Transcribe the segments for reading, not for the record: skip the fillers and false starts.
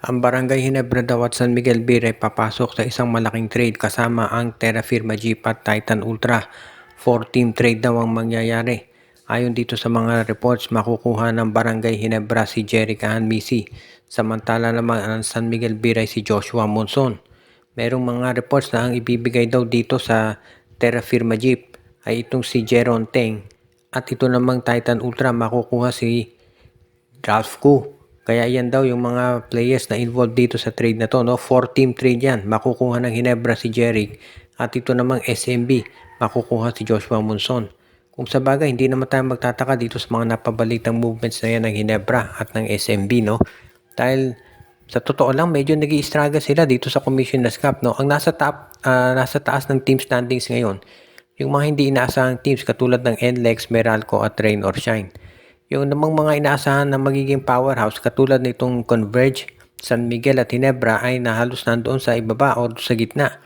Ang Barangay Hinebra daw at San Miguel Beer ay papasok sa isang malaking trade kasama ang Terra Firma Jeep at Titan Ultra. 4-team trade daw ang mangyayari. Ayon dito sa mga reports, makukuha ng Barangay Hinebra si Jerry Kahanmisi, samantala naman ang San Miguel Beer ay si Joshua Monson. Merong mga reports na ang ibibigay daw dito sa Terra Firma Jeep ay itong si Jeron Teng at ito namang Titan Ultra makukuha si Ralph Koo. Kaya yan daw yung mga players na involved dito sa trade na to, no? 4-team trade yan. Makukuha ng Hinebra si Jeric at ito namang SMB, makukuha si Joshua Monson. Kung sa bagay, hindi naman tayo magtataka dito sa mga napabalitang movements na yan ng Hinebra at ng SMB, no? Dahil sa totoo lang, medyo nag-i-struggle sila dito sa Commissioner's Cup, no? Ang nasa taas ng team standings ngayon, yung mga hindi inaasahang teams katulad ng NLEX, Meralco at Rain or Shine. Yung namang mga inaasahan na magiging powerhouse katulad nitong Converge, San Miguel at Hinebra ay nahalos nandoon sa ibaba o sa gitna.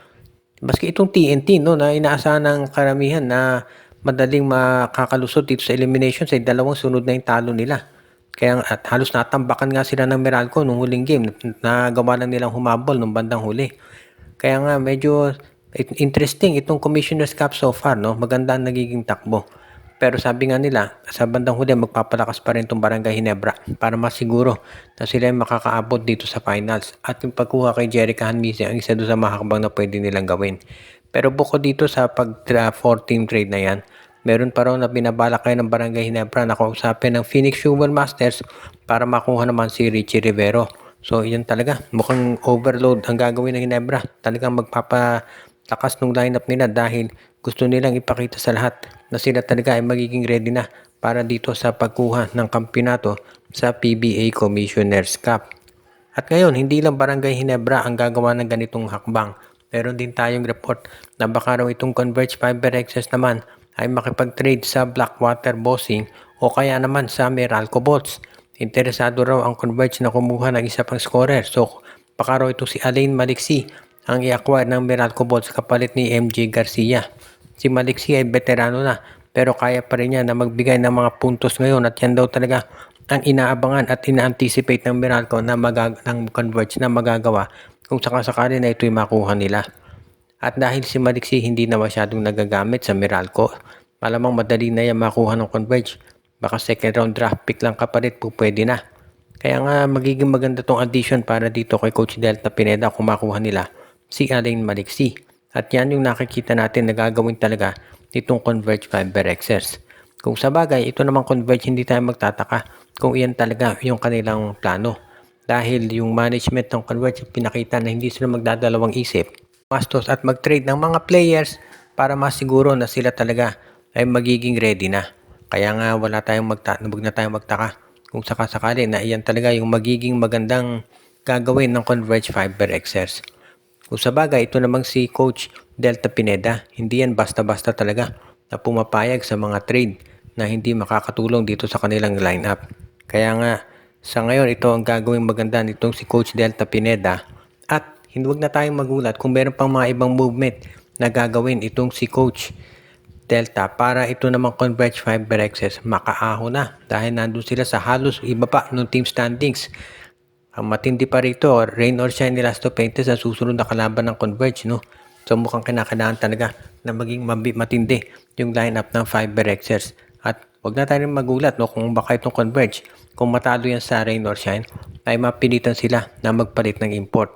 Maski itong TNT, no, na inaasahan ng karamihan na madaling makakalusot dito sa elimination sa dalawang sunod na yung talo nila. Kaya at halos natambakan nga sila ng Meralco nung huling game na gawa lang nilang humabol nung bandang huli. Kaya nga medyo interesting itong Commissioner's Cup so far, no? Maganda ang nagiging takbo. Pero sabi nga nila, sa bandang huli magpapalakas pa rin itong Barangay Hinebra para masiguro na sila ay makakaabot dito sa finals. At yung pagkuha kay Jerry Kahanmisi ang isa doon sa mahakbang na pwede nilang gawin. Pero bukod dito sa pag-4-team trade na yan, meron pa raw na binabalak kayo ng Barangay Hinebra na kausapin ng Phoenix Jewel Masters para makuha naman si Richie Rivero. So yan talaga, mukhang overload ang gagawin ng Hinebra. Talagang magpapalakas ng lineup nila dahil gusto nilang ipakita sa lahat na sila talaga ay magiging ready na para dito sa pagkuha ng kampyonato sa PBA Commissioner's Cup. At ngayon, hindi lang Barangay Hinebra ang gagawa ng ganitong hakbang. Meron din tayong report na baka raw itong Converge Fiber Excess naman ay makipag-trade sa Blackwater Bossing o kaya naman sa Meralco Bots. Interesado raw ang Converge na kumuha ng isa pang scorer. So, baka raw ito si Alain Maliksi ang i-acquire ng Meralco Bots kapalit ni MJ Garcia. Si Maliksi ay veterano na pero kaya pa rin niya na magbigay ng mga puntos ngayon at yan daw talaga ang inaabangan at ina-anticipate ng Meralco na ng Converge na magagawa kung sakasakali na ito'y makuha nila. At dahil si Maliksi hindi na masyadong nagagamit sa Meralco, malamang madali na yan makuha ng Converge. Baka second round draft pick lang kapalit po pwede na. Kaya nga magiging maganda tong addition para dito kay Coach Delta Pineda kung makuha nila si Alain Maliksi. At yan yung nakikita natin na gagawin talaga nitong Converge Fiber Excess. Kung sa bagay, ito namang Converge hindi tayo magtataka kung iyan talaga yung kanilang plano. Dahil yung management ng Converge pinakita na hindi sila magdadalawang isip, bastos at mag-trade ng mga players para masiguro na sila talaga ay magiging ready na. Kaya nga wag na tayong magtaka kung sakasakali na iyan talaga yung magiging magandang gagawin ng Converge Fiber Excess. Kung sa bagay, ito namang si Coach Delta Pineda, hindi yan basta-basta talaga na pumapayag sa mga trade na hindi makakatulong dito sa kanilang lineup. Kaya nga, sa ngayon, ito ang gagawing maganda nitong si Coach Delta Pineda at huwag na tayong magulat kung meron pang mga ibang movement na gagawin itong si Coach Delta para ito namang Converge Fiber Excess makaaho na dahil nandun sila sa halos ibaba ng team standings. Ang matindi pa rito, Rain or Shine ni Lasto Paintes ang susunod na kalaban ng Converge, no? So mukhang kinakailangan talaga na maging matindi yung lineup ng Fiber Excess. At wag na tayong magulat, no? Kung baka itong Converge, kung matalo yan sa Rain or Shine, ay mapilitan sila na magpalit ng import.